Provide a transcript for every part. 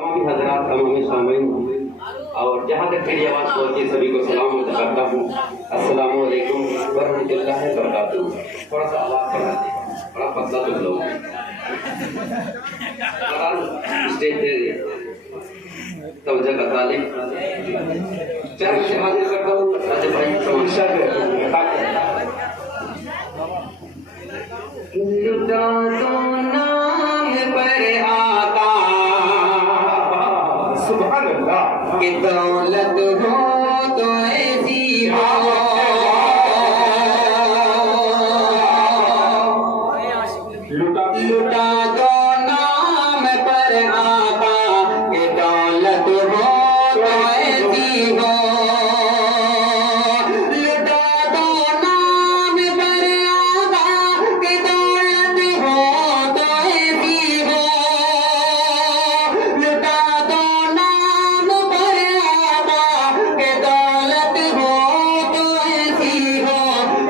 तमाम हजरात, तमाम सामीन और जहाँ तक मेरी आवाज़ पहुँची सभी को सलाम करता हूँ। अस्सलामु अलैकुम व रहमतुल्लाहि व बरकातुहू। थोड़ा सा आवाज़ बढ़ा दें, बड़ा पतला तो लोग स्टेज पे तवज्जो का तालिब चरण से हाजिर करता हूँ। राजा भाई समस्या लुटा दो नाम पर आका, सुभान अल्लाह, कि दौलत हो तो ऐसी हो, लुटा दो नाम पर आका, कि दौलत हो तो ऐसी हो, लुटा दो नाम पर आका, कि दौलत हो तो ऐसी हो, लुटा दो नाम पर आका, कि दौलत हो तो ऐसी हो,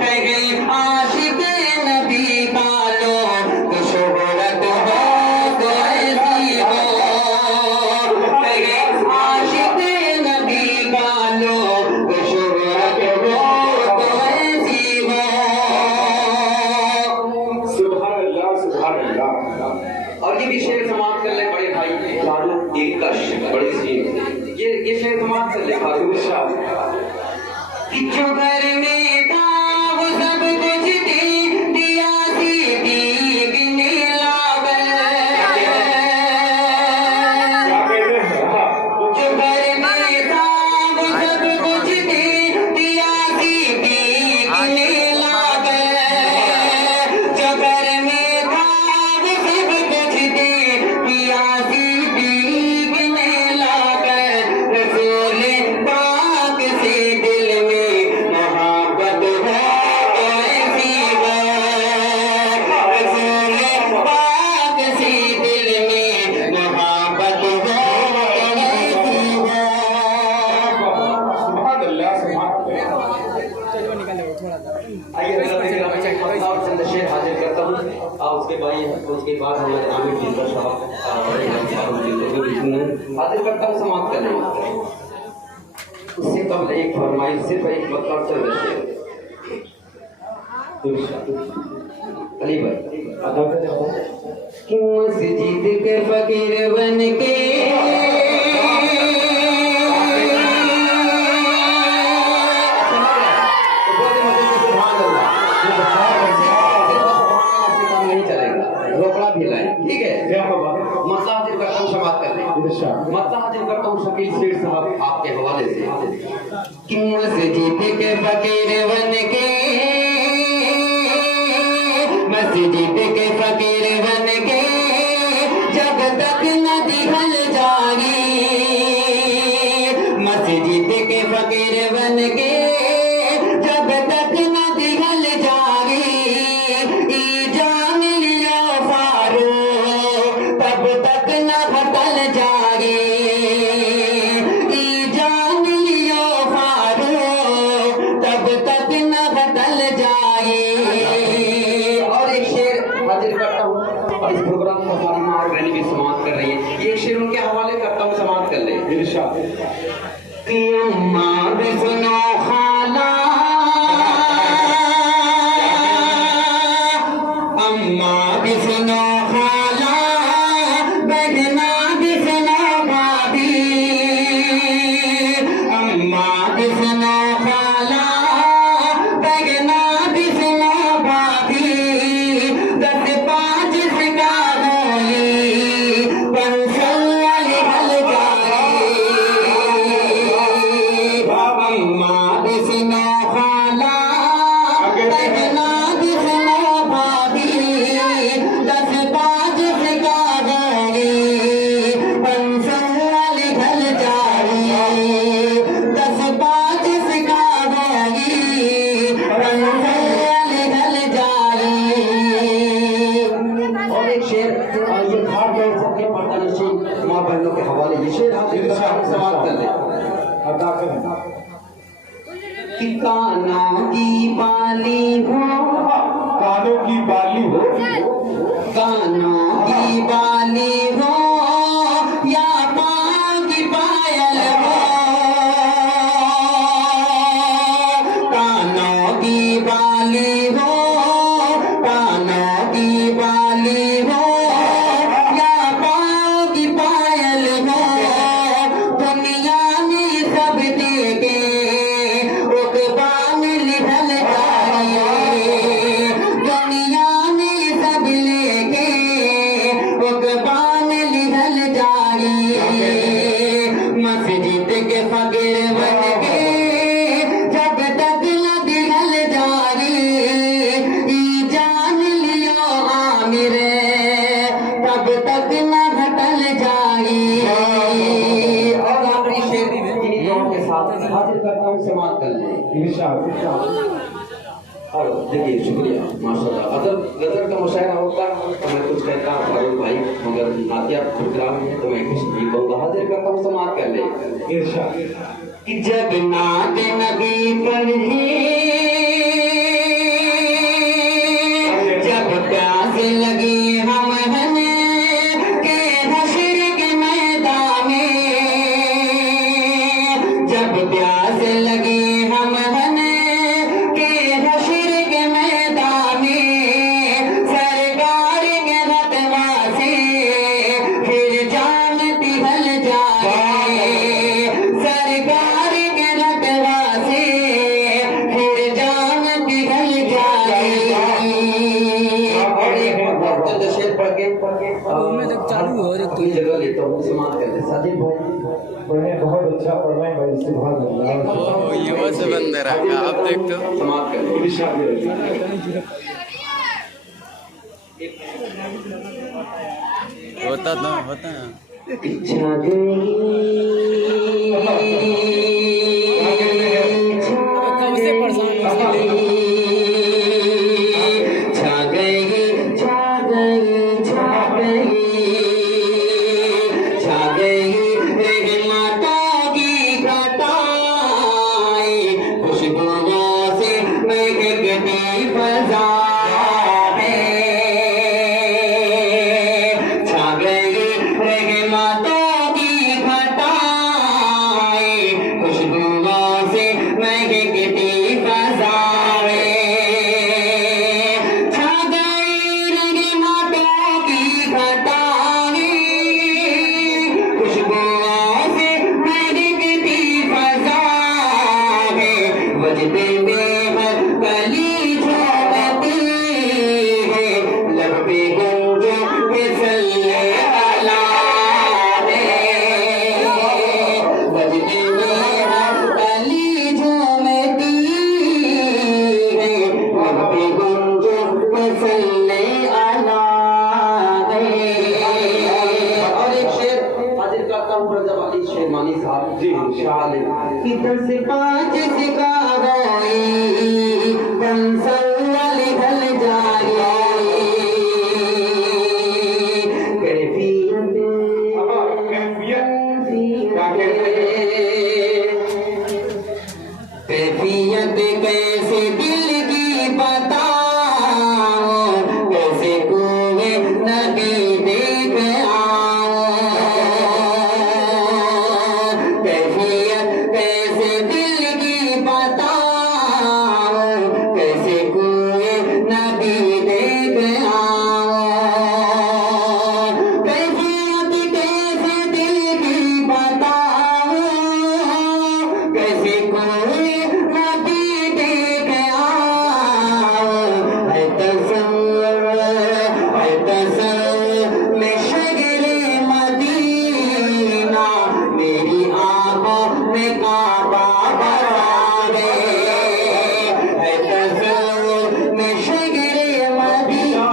कहे आशिक नबी का लो तो शोहरत हो तो ऐसी हो, कहे आशिक नबी का लो तो शोहरत हो तो ऐसी हो। सुभान अल्लाह, सुभान अल्लाह। और ये भी शेर समाप्त कर ले बड़े भाई फारूक दिलकश, बड़ी सी ये शेर समाप्त कर ले फारूक शाह, कि जो घर में था वो सब कुछ दे दिया, दीगने लागल, जो घर में था वो सब कुछ दे दिया, दीगने लागल, जो घर में था वो सब कुछ दे दिया, दीगने लागल, रसूल पाक से दिल में मोहब्बत हो तो ऐसी हो, रसूल पाक से दिल में मोहब्बत हो तो ऐसी हो। सुभान अल्लाह, सुभान अल्लाह। आइए और चंद शेर हाजिर करता हूँ और उसके बाद हमारे आमिर जिंदा साहब हाजिर करता हूँ, समाप्त कर लेंगे। उससे कबल एक फरमाइश, सिर्फ एक मतलब चल रहे अली भाई कि मस्जिद के फकीर बन के नहीं चलेगा, रोकड़ा भी लाए, ठीक है। मसला हाजिर करता हूँ, समाप्त कर लें। मसला हाजिर करता हूँ शकील सेठ साहब आपके हवाले से, कि मस्जिद के फकीर बन के, मस्जिद के फकीर बन के, जब तक न दिखल जागी, मस्जिद के फकीर बन के, जब तक न दिखल जागी, ई जान लिया फारूक तब तक न बदल जागी, ई जान लिया फारूक तब तक न बदल जागी। और एक शेर हाजिर करता हूँ और इस प्रोग्राम को हमारी माँ और बहनी भी समाप्त कर रही है, एक शेर उनके हवाले करता हूँ, समाप्त कर ले। कि अम्मा भी सुनो खाला, अम्मा भी सुनो खाला, बहना भी सुनो भाभी, अम्मा भी सुनो खाला, बहना भी सुनो भाभी, 10-5 सिका होई पंसल वाली हल जाई, अम्मा भी सुनो खाला, बहना भी सुनो भाभी, 10-5 सिका होई पंसल वाली हल जाई, 10-5 सिका होई पंसल वाली हल जाई। और एक शेर ये खाट बैठ सबके पर्दा नशीन माँ बहनों के हवाले, ये शेर हाजिर समाप्त कर ले। अदा करें कि कानों की बाली हो, कानों की बाली हो, कानों की बाली हो या जाए मस्जिद के फकीर बन के जब तक न दिल जाए ई जान लियो आमिर तब तक न घटल जाए। और आखिरी शेर इन्हीं दोनों के साथ हाजिर करता हूँ, समाप्त कर लें इंशाअल्लाह। और देखिए शुक्रिया माशाल्लाह। अगर गजल का मुशायरा होता तो मैं कुछ कहता फारूक भाई, मगर नातिया खुदराम है तो मैं कुछ नहीं कहूँगा। हाजिर करता हूँ, समाप्त कर ले इंशाअल्लाह। कि जब नात नबी पढ़े जब प्यास लगी हम के हश्र के मैदान में, जब प्यास लगी हम के हश्र के मैदान में, सरकार के रतवा से फिर जान पिघल जाए, सरकार के रतवा से फिर जान पिघल जाए। और एक बहुत शेर पढ़ के चालू हो रही अपनी जगह लेता हूँ, समाप्त कर दे साजिद भाई। पढ़े बहुत अच्छा पढ़ रहे हैं भाई, सुभान अल्लाह। ये बस बंदर है, आप देख तो समाप्त कर दे इंशाअल्लाह। होता है छा गई कब से परेशान हो गए? छा गई छा गई छा गई छा गई रहमतों की घटाएं, खुशबुओं से महकती फजा है, छा गई रहमतों की घटाएं, खुशबुओं से महकती फजा है, छा गई रहमतों की घटाएं, खुशबुओं से महकती फजा है, वजदे में हर कली झूमती है, लब पे गूंजे फिसले अला है, वजदे में हर कली झूमती है, लब पे गूंजे फिसले अला है। और एक शेर हाजिर करता हूँ रज़ा अली शेरमानी साहब जी, इंशाअल्लाह। कि 10-5 सिखा गई कंसल ढल जाए, कैफियत कैफियत कैसे दिल की बताओ, कैसे कोई नबी देख आओ, कैफियत कैसे दिल की बताओ, कैसे कोई नबी देख आओ, कैफियत कैसे दिल की बताओ, कैसे कोई नबी देख आओ, है तसव्वुर में शगरे मदीना, मेरी आंखों में काबा बरावे, है तसव्वुर में शगरे मदीना।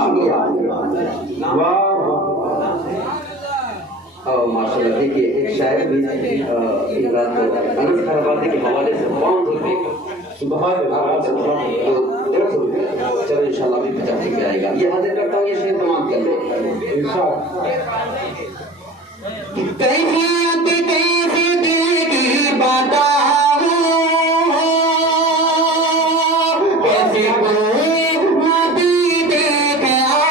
माशाल्लाह देखिए एक शायर भी एक रात अनस खरवादी के हवाले से 500 रुपये का सुभान अल्लाह। तो 150 रुपये, चलो इंशाल्लाह भी 50 रुपये आएगा। ये हाजिर करता हूँ, ये शेर तमाम कर ले। इंशाअल्लाह। कैफियत कैसे दिल की बताओ, कैसे कोई नबी देख आओ,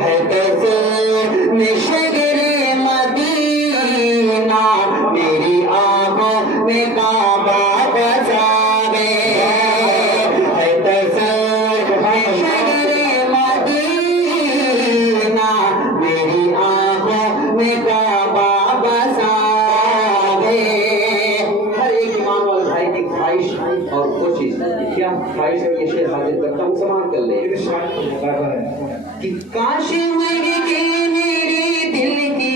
है तसव्वुर में शगरे मदीना, मेरी आंखों में काबा बसावे, है तसव्वुर में शगरे मदीना, मेरी आंखों में काबा बसावे। हर एक ईमान वाले भाई की ख्वाहिश और कोशिश क्या ख्वाहिश है, ये शेर हाजिर करता हूँ, समाप्त कर ले इंशाअल्लाह। कि काश मर के मेरे दिल की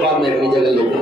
बाद मैं अपनी जगह लौटा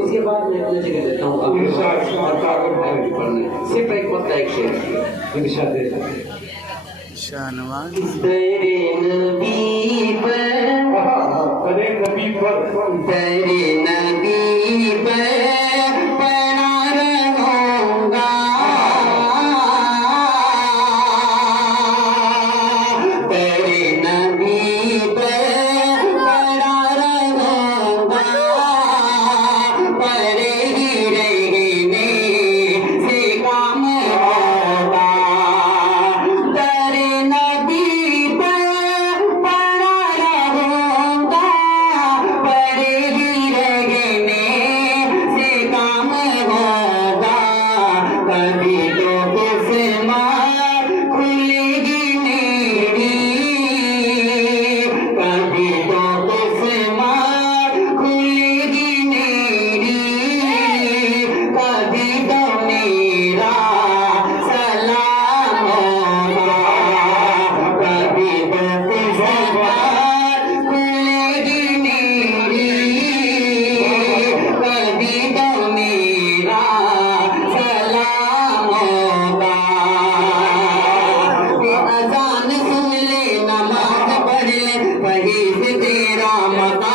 उसके बाद मैं अपनी जगह देता हूँ सिर्फ एक मत एक शेर शाहनवाज तेरे नबी पर पड़ा रहूंगा तेरे नबी पर पड़ा रहूंगा परे ही रहने से काम होगा तेरे नबी पर पड़ा रहूंगा परे ही रहने से काम होगा कभी तो किस्मत खुलेगी मेरी कभी तो किस्मत खुलेगी मेरी कभी तो मेरा सलाम होगा कभी तो किस्मत खुलेगी मेरी कभी तो मेरा सलाम होगा अजान सुन ले नमाज पढ़ ले वही से तेरा मकाम